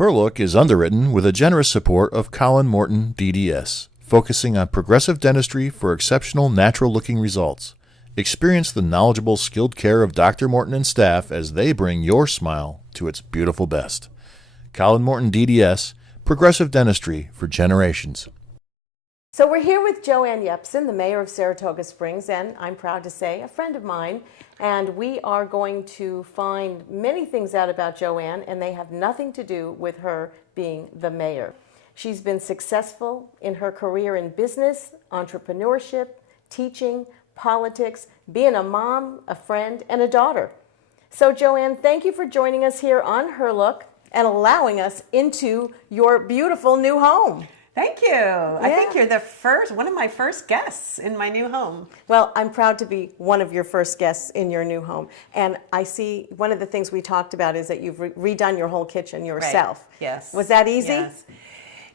Her Look is underwritten with a generous support of Colin Morton, DDS, focusing on progressive dentistry for exceptional natural-looking results. Experience the knowledgeable, skilled care of Dr. Morton and staff as they bring your smile to its beautiful best. Colin Morton, DDS, progressive dentistry for generations. So we're here with Joanne Yepsen, the mayor of Saratoga Springs, and I'm proud to say a friend of mine. And we are going to find many things out about Joanne, and they have nothing to do with her being the mayor. She's been successful in her career in business, entrepreneurship, teaching, politics, being a mom, a friend, and a daughter. So Joanne, thank you for joining us here on Her Look and allowing us into your beautiful new home. Thank you. I think you're one of my first guests in my new home. Well, I'm proud to be one of your first guests in your new home. And I see one of the things we talked about is that you've redone your whole kitchen yourself. Right. Yes. Was that easy? Yes.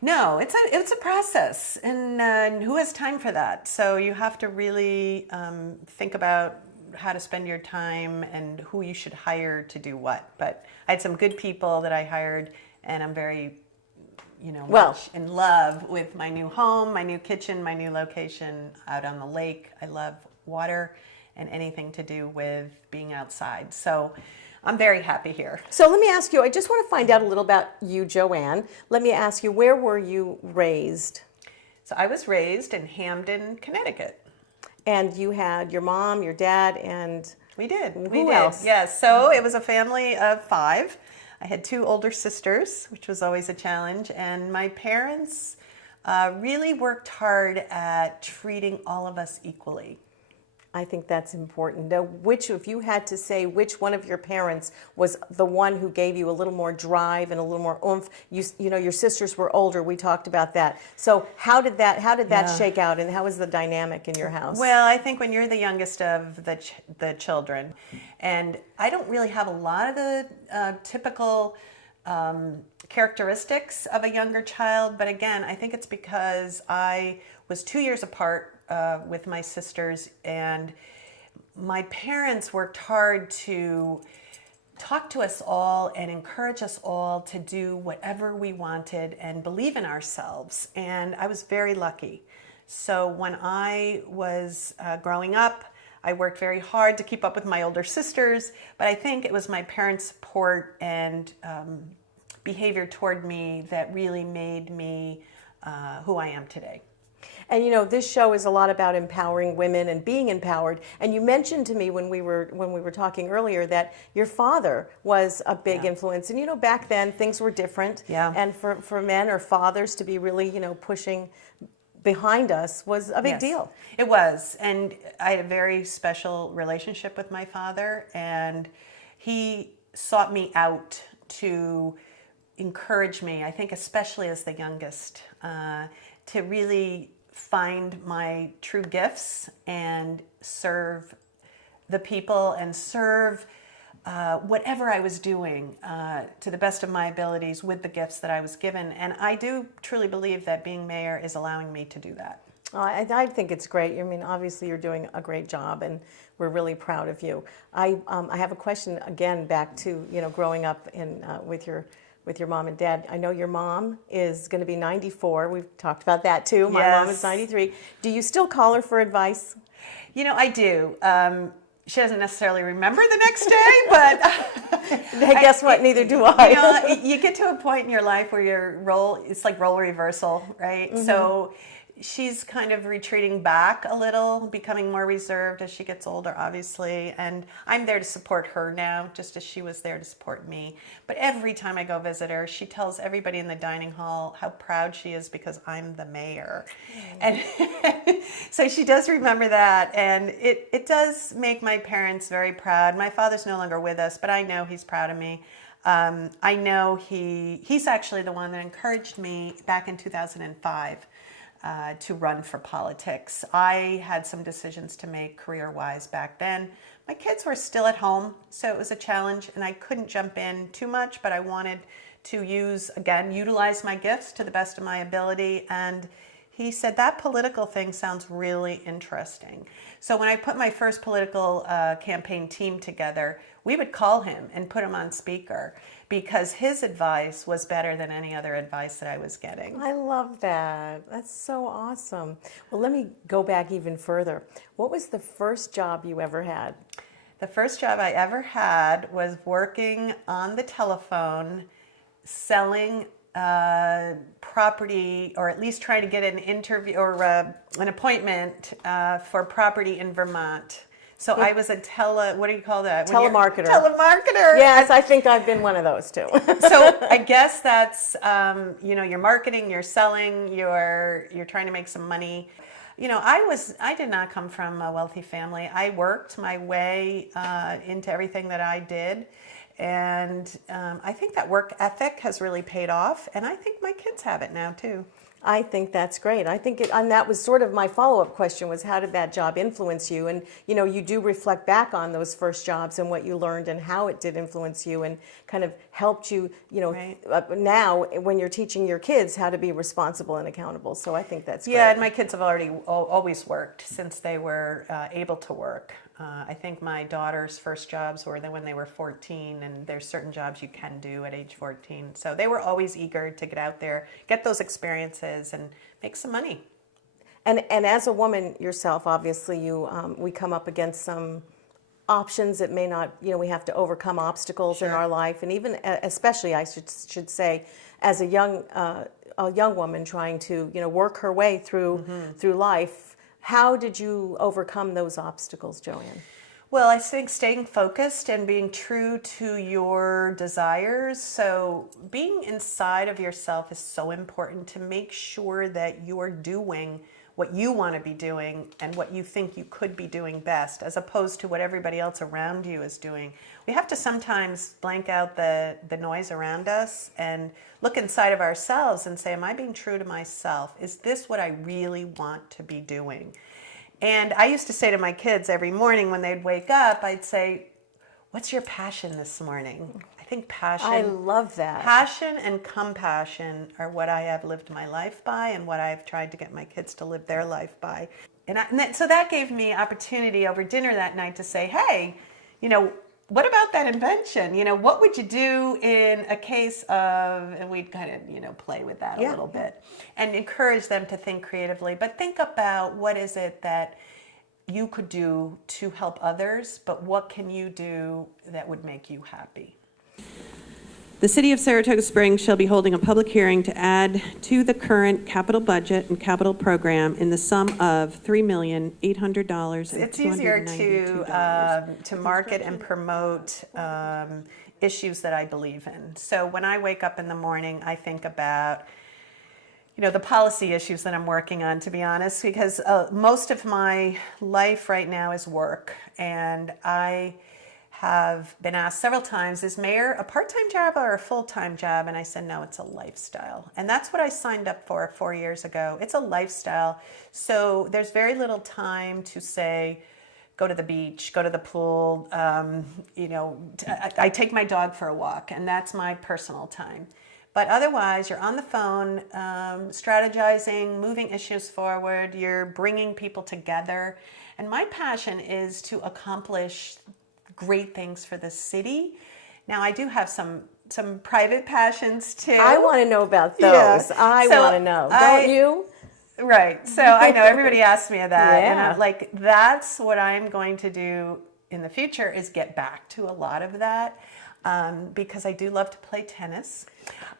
No, it's a process, and who has time for that? So you have to really think about how to spend your time and who you should hire to do what. But I had some good people that I hired, and I'm very much in love with my new home, my new kitchen, my new location out on the lake. I love water and anything to do with being outside. So I'm very happy here. So let me ask you, I just want to find out a little about you, Joanne. Let me ask you, where were you raised? So I was raised in Hamden, Connecticut. And you had your mom, your dad, and we did. Who else? Yes. So it was a family of 5. I had 2 older sisters, which was always a challenge, and my parents really worked hard at treating all of us equally. I think that's important. Now, if you had to say which one of your parents was the one who gave you a little more drive and a little more oomph, your sisters were older. We talked about that. So how did that shake out, and how was the dynamic in your house? Well, I think when you're the youngest of the children, and I don't really have a lot of the typical characteristics of a younger child, but again, I think it's because I was 2 years apart with my sisters, and my parents worked hard to talk to us all and encourage us all to do whatever we wanted and believe in ourselves, and I was very lucky. So when I was growing up, I worked very hard to keep up with my older sisters, but I think it was my parents' support and behavior toward me that really made me who I am today. And this show is a lot about empowering women and being empowered. And you mentioned to me when we were talking earlier that your father was a big influence. And back then things were different. Yeah. And for men or fathers to be really pushing behind us was a big deal. It was, and I had a very special relationship with my father, and he sought me out to encourage me. I think especially as the youngest, to really find my true gifts and serve the people and serve whatever I was doing to the best of my abilities with the gifts that I was given. And I do truly believe that being mayor is allowing me to do that. I think it's great. I mean, obviously you're doing a great job, and we're really proud of you. I have a question again back to growing up with your mom and dad. I know your mom is going to be 94. We've talked about that too. My mom is 93. Do you still call her for advice? I do. She doesn't necessarily remember the next day, but guess what? Neither do I. You get to a point in your life where it's like role reversal, right? Mm-hmm. So she's kind of retreating back a little, becoming more reserved as she gets older, obviously. And I'm there to support her now, just as she was there to support me. But every time I go visit her, she tells everybody in the dining hall how proud she is because I'm the mayor. And so she does remember that. And it does make my parents very proud. My father's no longer with us, but I know he's proud of me. I know he's actually the one that encouraged me back in 2005. To run for politics. I had some decisions to make career-wise back then. My kids were still at home, so it was a challenge, and I couldn't jump in too much, but I wanted to utilize my gifts to the best of my ability, and he said, that political thing sounds really interesting. So when I put my first political campaign team together, we would call him and put him on speaker because his advice was better than any other advice that I was getting. I love that. That's so awesome. Well, let me go back even further. What was the first job you ever had? The first job I ever had was working on the telephone, selling property, or at least trying to get an interview or an appointment for property in Vermont. So I was a what do you call that? Telemarketer. Telemarketer. Yes, I think I've been one of those too. So I guess that's you're marketing, you're selling, you're trying to make some money. I did not come from a wealthy family. I worked my way into everything that I did. And I think that work ethic has really paid off. And I think my kids have it now too. I think that's great. I think and that was sort of my follow-up question was, how did that job influence you? And, you do reflect back on those first jobs and what you learned and how it did influence you and kind of helped you, Right. Now when you're teaching your kids how to be responsible and accountable. So I think that's great. Yeah, and my kids have always worked since they were able to work. I think my daughter's first jobs were when they were 14, and there's certain jobs you can do at age 14. So they were always eager to get out there, get those experiences, and make some money. And as a woman yourself, obviously we come up against some options that may not, we have to overcome obstacles in Sure. our life, and even especially I should say, as a young woman trying to work her way through life. How did you overcome those obstacles, Joanne? Well, I think staying focused and being true to your desires. So being inside of yourself is so important to make sure that you're doing what you want to be doing and what you think you could be doing best, as opposed to what everybody else around you is doing. We have to sometimes blank out the noise around us and look inside of ourselves and say, am I being true to myself? Is this what I really want to be doing? And I used to say to my kids every morning when they'd wake up, I'd say, what's your passion this morning? I think passion. I love that. Passion and compassion are what I have lived my life by and what I've tried to get my kids to live their life by. So that gave me opportunity over dinner that night to say, hey, what about that invention? What would you do in a case of, and we'd kind of, play with that a little bit and encourage them to think creatively, but think about what is it that you could do to help others, but what can you do that would make you happy? The City of Saratoga Springs shall be holding a public hearing to add to the current capital budget and capital program in the sum of $3,800,000. It's easier to market and promote issues that I believe in. So when I wake up in the morning, I think about the policy issues that I'm working on, to be honest, because most of my life right now is work, and I have been asked several times, is mayor a part-time job or a full-time job? And I said, no, it's a lifestyle. And that's what I signed up for 4 years ago. It's a lifestyle. So there's very little time to say, go to the beach, go to the pool. I take my dog for a walk, and that's my personal time. But otherwise, you're on the phone, strategizing, moving issues forward. You're bringing people together. And my passion is to accomplish great things for the city. Now, I do have some private passions too. I want to know about those. Yeah. I want to know. Don't you? Right. So I know everybody asks me that. Yeah. And I'm like, that's what I'm going to do in the future, is get back to a lot of that. Because I do love to play tennis.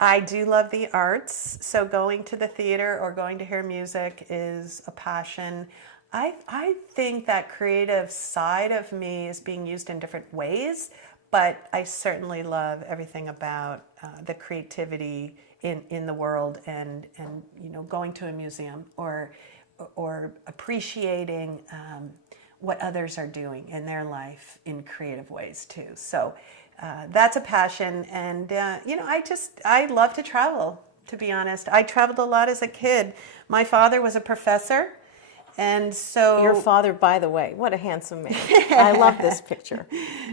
I do love the arts. So going to the theater or going to hear music is a passion. I think that creative side of me is being used in different ways, but I certainly love everything about the creativity in the world, and going to a museum or appreciating what others are doing in their life in creative ways too. So that's a passion, and I love to travel. To be honest, I traveled a lot as a kid. My father was a professor. And so your father, by the way, what a handsome man. I love this picture.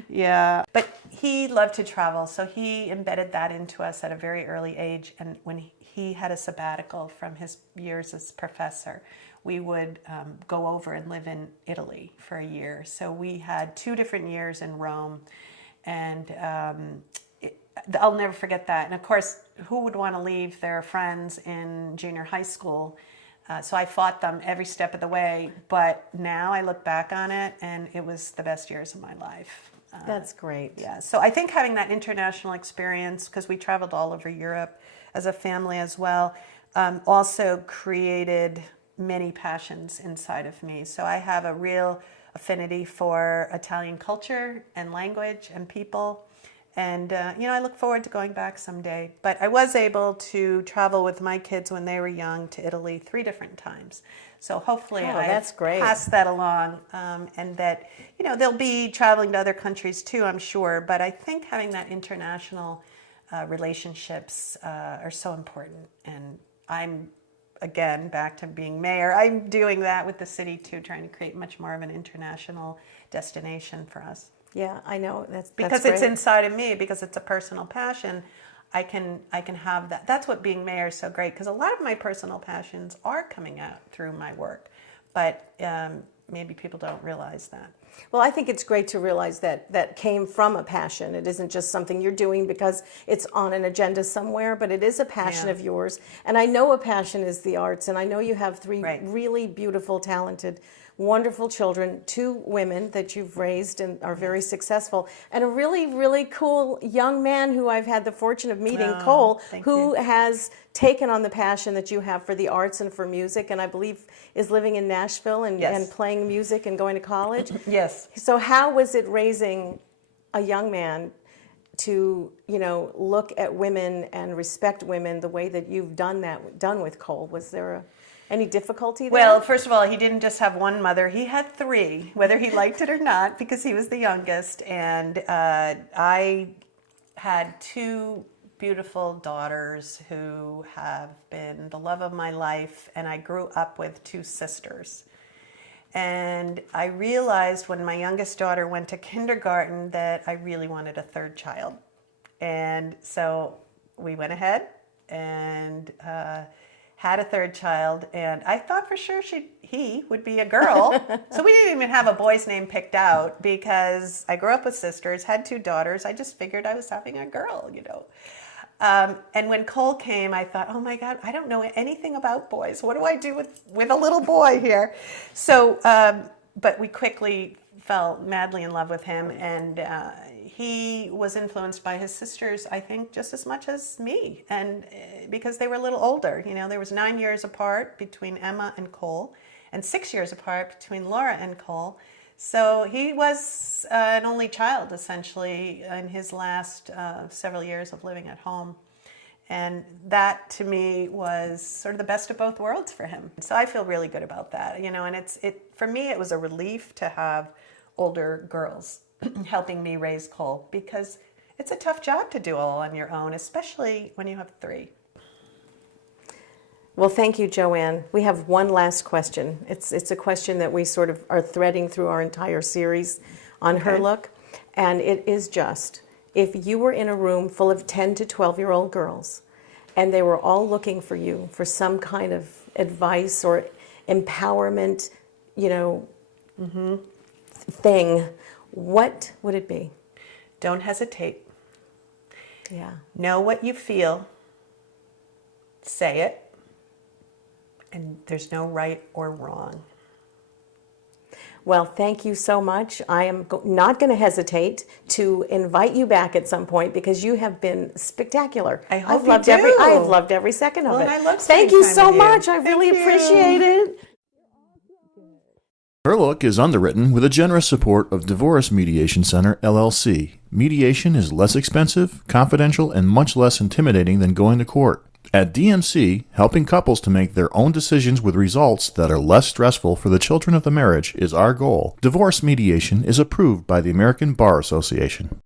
Yeah, but he loved to travel, so he embedded that into us at a very early age. And when he had a sabbatical from his years as professor, we would go over and live in Italy for a year. So we had 2 different years in Rome, and I'll never forget that. And of course, who would want to leave their friends in junior high school? So I fought them every step of the way. But now I look back on it, and it was the best years of my life. That's great. Yeah. So I think having that international experience, because we traveled all over Europe as a family as well, also created many passions inside of me. So I have a real affinity for Italian culture and language and people. And, I look forward to going back someday. But I was able to travel with my kids when they were young to Italy 3 different times. So hopefully that's great. pass that along, and that, they'll be traveling to other countries too, I'm sure. But I think having that international relationships are so important. And I'm, again, back to being mayor, I'm doing that with the city too, trying to create much more of an international destination for us. Yeah, I know. That's because great. it's inside of me, because it's a personal passion. I can have that. That's what being mayor is so great, because a lot of my personal passions are coming out through my work, but maybe people don't realize that. Well, I think it's great to realize that that came from a passion. It isn't just something you're doing because it's on an agenda somewhere, but it is a passion of yours. And I know a passion is the arts, and I know you have 3 really beautiful, talented, wonderful children, 2 women that you've raised and are very successful, and a really, really cool young man who I've had the fortune of meeting, Cole, who has taken on the passion that you have for the arts and for music, and I believe is living in Nashville and playing music and going to college. Yes. So how was it raising a young man to, look at women and respect women the way that you've done with Cole? Was there any difficulty there? Well, first of all, he didn't just have one mother. He had 3, whether he liked it or not, because he was the youngest. And I had 2 beautiful daughters who have been the love of my life. And I grew up with 2 sisters. And I realized when my youngest daughter went to kindergarten that I really wanted a 3rd child. And so we went ahead and had a 3rd child, and I thought for sure he would be a girl. So we didn't even have a boy's name picked out, because I grew up with sisters, had 2 daughters. I just figured I was having a girl, And when Cole came, I thought, oh my God, I don't know anything about boys. What do I do with a little boy here? So, but we quickly fell madly in love with him, and he was influenced by his sisters, I think, just as much as me, and because they were a little older. There was 9 years apart between Emma and Cole, and 6 years apart between Laura and Cole. So he was an only child, essentially, in his last several years of living at home. And that, to me, was sort of the best of both worlds for him. So I feel really good about that, and for me, it was a relief to have older girls helping me raise Cole, because it's a tough job to do all on your own, especially when you have 3. Well, thank you, Joanne. We have one last question. It's a question that we sort of are threading through our entire series on Her Look, and it is just, if you were in a room full of 10 to 12-year-old girls, and they were all looking for you for some kind of advice or empowerment, thing, what would it be? Don't hesitate. Yeah. Know what you feel. Say it. And there's no right or wrong. Well, thank you so much. I am not going to hesitate to invite you back at some point, because you have been spectacular. I hope I've loved you do. I've loved every second of it. And I love thank you spending so time with you. much. I really appreciate it. Her Look is underwritten with the generous support of Divorce Mediation Center, LLC. Mediation is less expensive, confidential, and much less intimidating than going to court. At DMC, helping couples to make their own decisions with results that are less stressful for the children of the marriage is our goal. Divorce mediation is approved by the American Bar Association.